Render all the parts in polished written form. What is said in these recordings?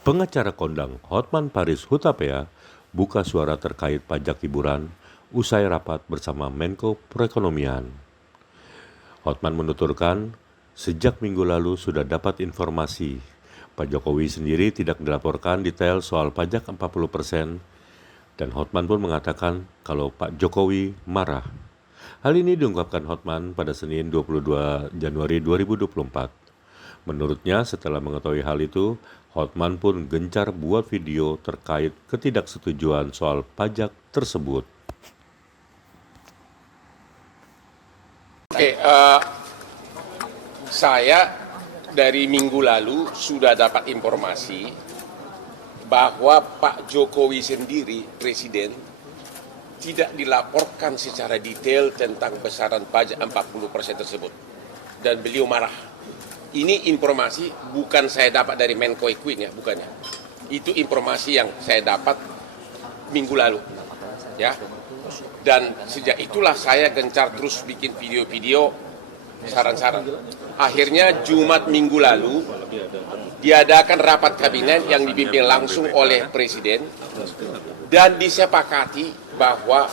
Pengacara kondang Hotman Paris Hutapea buka suara terkait pajak hiburan usai rapat bersama Menko Perekonomian. Hotman menuturkan, sejak minggu lalu sudah dapat informasi. Pak Jokowi sendiri tidak dilaporkan detail soal pajak 40%, dan Hotman pun mengatakan kalau Pak Jokowi marah. Hal ini diungkapkan Hotman pada Senin 22 Januari 2024. Menurutnya, setelah mengetahui hal itu, Hotman pun gencar buat video terkait ketidaksetujuan soal pajak tersebut. Saya dari minggu lalu sudah dapat informasi bahwa Pak Jokowi sendiri, Presiden, tidak dilaporkan secara detail tentang besaran pajak 40% tersebut. Dan beliau marah. Ini informasi bukan saya dapat dari Menko Equin ya, bukannya. Itu informasi yang saya dapat minggu lalu. Ya. Dan sejak itulah saya gencar terus bikin video-video saran-saran. Akhirnya Jumat minggu lalu diadakan rapat kabinet yang dipimpin langsung oleh Presiden dan disepakati bahwa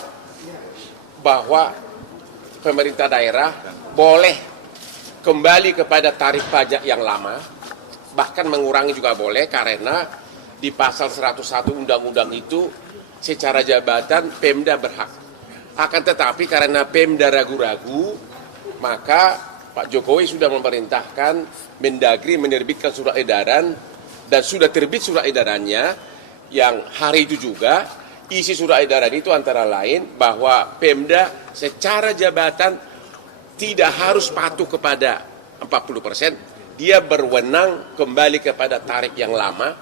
pemerintah daerah boleh kembali kepada tarif pajak yang lama, bahkan mengurangi juga boleh karena di pasal 101 undang-undang itu secara jabatan Pemda berhak. Akan tetapi karena Pemda ragu-ragu, maka Pak Jokowi sudah memerintahkan Mendagri menerbitkan surat edaran dan sudah terbit surat edarannya yang hari itu juga isi surat edaran itu antara lain bahwa Pemda secara jabatan tidak harus patuh kepada 40%, dia berwenang kembali kepada tarif yang lama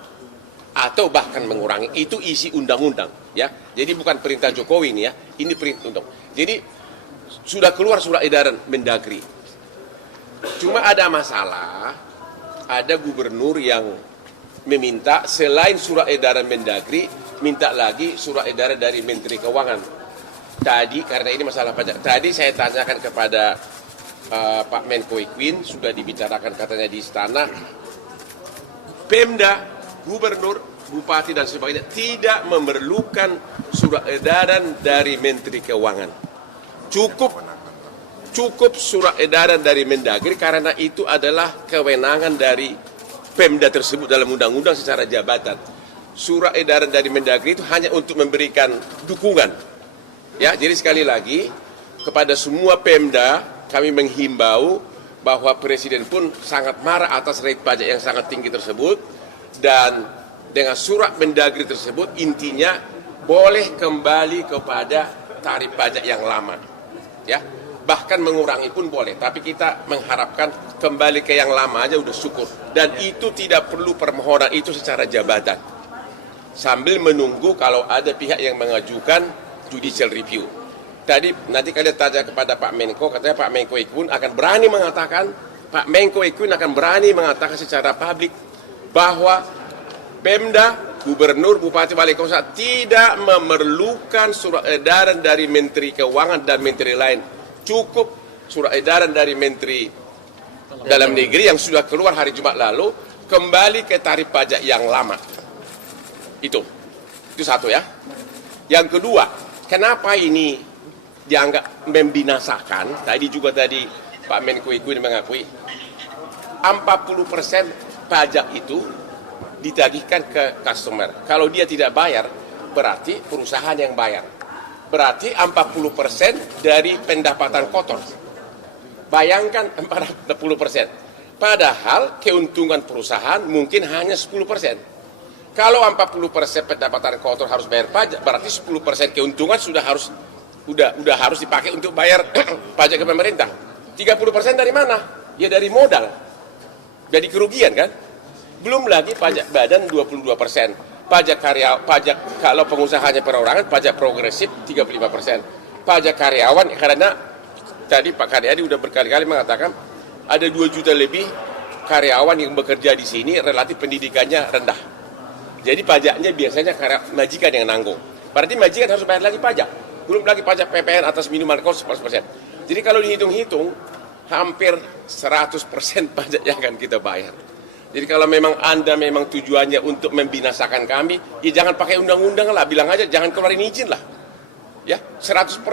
atau bahkan mengurangi. Itu isi undang-undang, ya. Jadi bukan perintah Jokowi ini ya, ini perintah undang. Jadi sudah keluar surat edaran Mendagri. Cuma ada masalah, ada gubernur yang meminta selain surat edaran Mendagri, minta lagi surat edaran dari Menteri Keuangan. Tadi karena ini masalah pajak, tadi saya tanyakan kepada Pak Menko Equin, sudah dibicarakan katanya di istana, Pemda, gubernur, bupati dan sebagainya tidak memerlukan surat edaran dari Menteri Keuangan. Cukup surat edaran dari Mendagri karena itu adalah kewenangan dari Pemda tersebut dalam undang-undang secara jabatan. Surat edaran dari Mendagri itu hanya untuk memberikan dukungan. Ya, jadi sekali lagi kepada semua Pemda kami menghimbau bahwa Presiden pun sangat marah atas rate pajak yang sangat tinggi tersebut dan dengan surat Mendagri tersebut intinya boleh kembali kepada tarif pajak yang lama. Ya, bahkan mengurangi pun boleh, tapi kita mengharapkan kembali ke yang lama aja udah syukur dan itu tidak perlu permohonan itu secara jabatan. Sambil menunggu kalau ada pihak yang mengajukan judicial review. Tadi nanti kalian tanya kepada Pak Menko, katanya Pak Menko Equin akan berani mengatakan, Pak Menko Equin akan berani mengatakan secara publik bahwa Pemda, Gubernur, Bupati, Wali Kota tidak memerlukan surat edaran dari Menteri Keuangan dan Menteri lain. Cukup surat edaran dari Menteri Dalam Negeri yang sudah keluar hari Jumat lalu kembali ke tarif pajak yang lama. Itu satu ya. Yang kedua, kenapa ini dianggap membinasakan? Tadi Pak Menko Equin mengakui 40% pajak itu ditagihkan ke customer. Kalau dia tidak bayar, berarti perusahaan yang bayar. Berarti 40% dari pendapatan kotor. Bayangkan 40%. Padahal keuntungan perusahaan mungkin hanya 10%. Kalau 40% pendapatan kotor harus bayar pajak, berarti 10% keuntungan sudah harus dipakai untuk bayar pajak ke pemerintah. 30% dari mana? Ya dari modal. Jadi kerugian kan? Belum lagi pajak badan 22%. Pajak kalau pengusahanya perorangan, pajak progresif 35%. Pajak karyawan, karena tadi Pak Karyadi sudah berkali-kali mengatakan ada 2 juta lebih karyawan yang bekerja di sini relatif pendidikannya rendah. Jadi pajaknya biasanya majikan yang nanggung. Berarti majikan harus bayar lagi pajak. Belum lagi pajak PPN atas minuman kos 10%. Jadi kalau dihitung-hitung, hampir 100% pajak yang akan kita bayar. Jadi kalau memang Anda memang tujuannya untuk membinasakan kami, ya jangan pakai undang-undang lah, bilang aja jangan keluarin izin lah. Ya, 100%.